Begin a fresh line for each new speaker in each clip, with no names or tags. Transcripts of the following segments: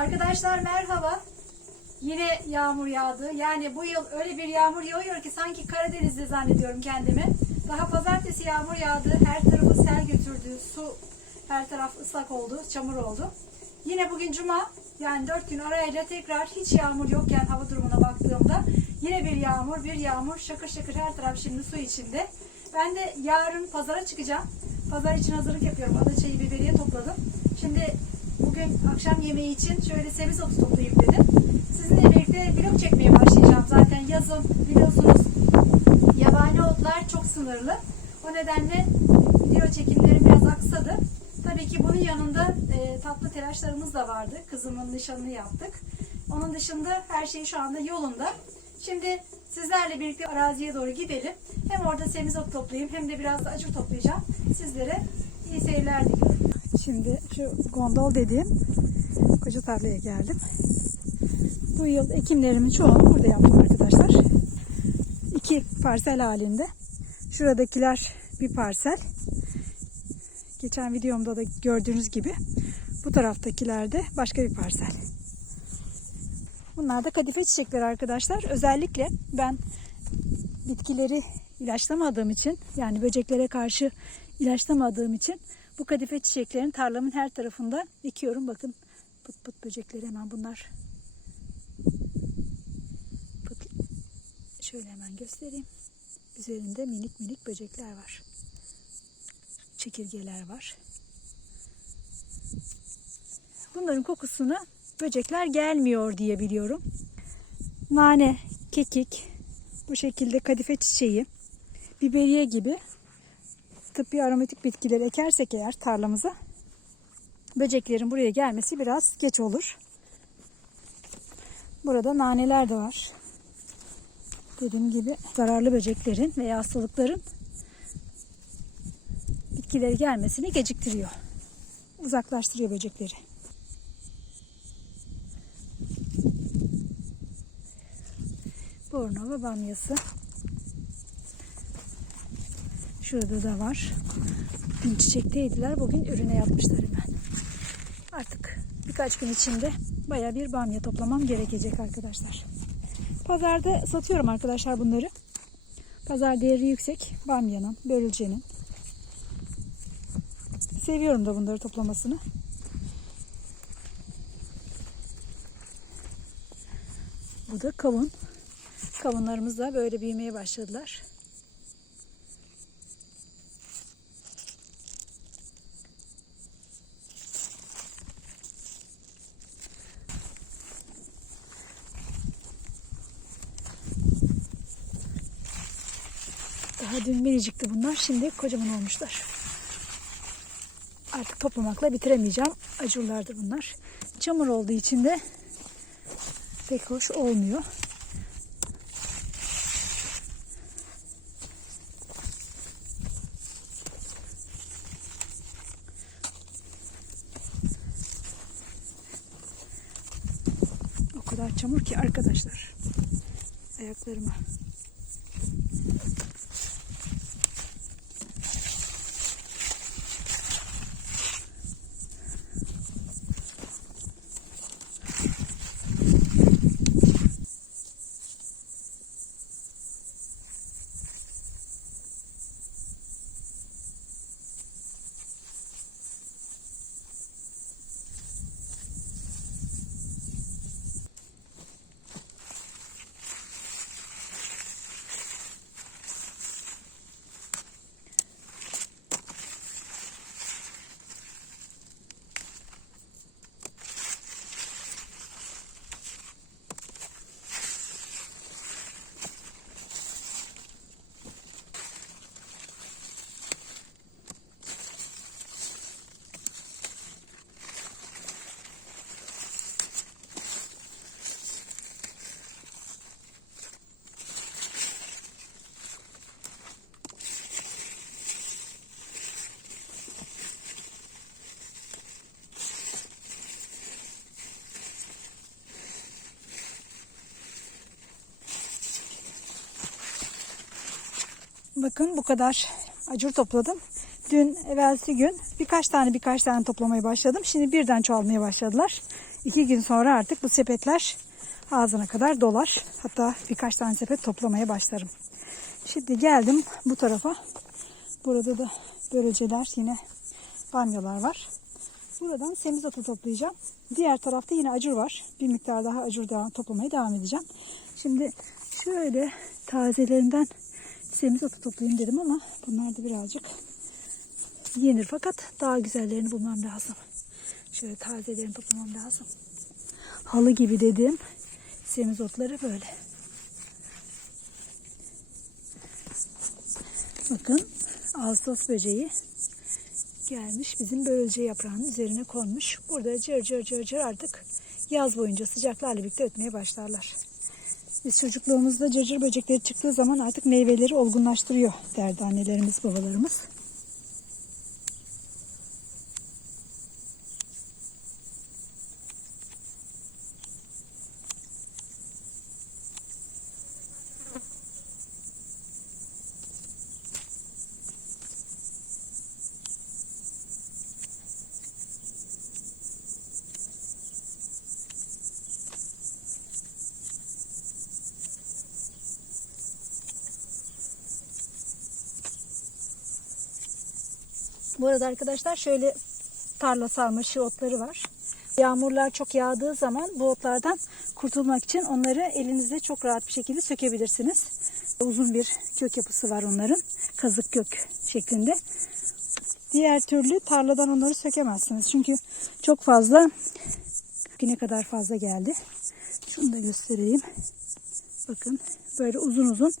Arkadaşlar merhaba. Yine yağmur yağdı. Yani bu yıl öyle bir yağmur yağıyor ki sanki Karadeniz'de zannediyorum kendimi. Daha pazartesi yağmur yağdı. Her tarafı sel götürdü. Su her taraf ıslak oldu. Çamur oldu. Yine bugün cuma. Yani dört gün arayla tekrar hiç yağmur yokken hava durumuna baktığımda yine bir yağmur, bir yağmur. Şakır şakır her taraf şimdi su içinde. Ben de yarın pazara çıkacağım. Pazar için hazırlık yapıyorum. Adaçayı, biberiye topladım. Şimdi bugün akşam yemeği için şöyle semizotu toplayayım dedim. Sizinle birlikte vlog çekmeye başlayacağım. Zaten yazın biliyorsunuz yabani otlar çok sınırlı. O nedenle video çekimlerim biraz aksadı. Tabii ki bunun yanında e, tatlı telaşlarımız da vardı. Kızımın nişanını yaptık. Onun dışında her şey şu anda yolunda. Şimdi sizlerle birlikte araziye doğru gidelim. Hem orada semizot toplayayım hem de biraz da acur toplayacağım. Sizlere iyi seyirler diliyorum. Şimdi şu gondol dediğim koca tarlaya geldim. Bu yıl ekimlerimin çoğunu burada yaptım arkadaşlar. İki parsel halinde. Şuradakiler bir parsel. Geçen videomda da gördüğünüz gibi bu taraftakiler de başka bir parsel. Bunlar da kadife çiçekleri arkadaşlar. Özellikle ben bitkileri ilaçlamadığım için yani böceklere karşı ilaçlamadığım için bu kadife çiçeklerini tarlamın her tarafında dikiyorum. Bakın pıt pıt böcekleri hemen bunlar. Pıt. Şöyle hemen göstereyim. Üzerinde minik minik böcekler var. Çekirgeler var. Bunların kokusuna böcekler gelmiyor diye biliyorum. Nane, kekik, bu şekilde kadife çiçeği, biberiye gibi tıbbi aromatik bitkileri ekersek eğer tarlamıza böceklerin buraya gelmesi biraz geç olur. Burada naneler de var. Dediğim gibi zararlı böceklerin veya hastalıkların bitkileri gelmesini geciktiriyor. Uzaklaştırıyor böcekleri. Bornova bamyası. Şurada da var. Dün çiçekteydiler. Bugün ürüne yapmışlar hemen. Artık birkaç gün içinde baya bir bamya toplamam gerekecek arkadaşlar. Pazarda satıyorum arkadaşlar bunları. Pazar değeri yüksek. Bamyanın, börülcenin. Seviyorum da bunları toplamasını. Bu da kavun. Kavunlarımız da böyle büyümeye başladılar. Dün minicikti bunlar. Şimdi kocaman olmuşlar. Artık toplamakla bitiremeyeceğim. Acurlardı bunlar. Çamur olduğu için de pek hoş olmuyor. O kadar çamur ki arkadaşlar. Ayaklarıma. Bakın bu kadar acur topladım. dün evvelsi gün birkaç tane birkaç tane toplamaya başladım. Şimdi birden çoğalmaya başladılar. İki gün sonra artık bu sepetler ağzına kadar dolar. Hatta birkaç tane sepet toplamaya başlarım. Şimdi geldim bu tarafa. Burada da böreceler yine bamyalar var. Buradan semizotu toplayacağım. Diğer tarafta yine acur var. Bir miktar daha acur daha toplamaya devam edeceğim. Şimdi şöyle tazelerinden semizotu toplayayım dedim ama bunlar da birazcık yenir. Fakat daha güzellerini bulmam lazım. Şöyle tazelerini toplamam lazım. Halı gibi dediğim semizotları böyle. Bakın Ağustos böceği gelmiş bizim börülce yaprağının üzerine konmuş. Burada cır cır cır cır artık yaz boyunca sıcaklarla birlikte ötmeye başlarlar. Biz çocukluğumuzda cırcır böcekleri çıktığı zaman artık meyveleri olgunlaştırıyor derdi annelerimiz babalarımız. Bu arada arkadaşlar şöyle tarla sarmaşığı otları var. Yağmurlar çok yağdığı zaman bu otlardan kurtulmak için onları elinizle çok rahat bir şekilde sökebilirsiniz. Uzun bir kök yapısı var onların. Kazık kök şeklinde. Diğer türlü tarladan onları sökemezsiniz. Çünkü çok fazla ne kadar fazla geldi. Şunu da göstereyim. Bakın böyle uzun uzun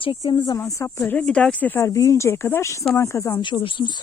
çektiğimiz zaman sapları bir dahaki sefer büyüyünceye kadar zaman kazanmış olursunuz.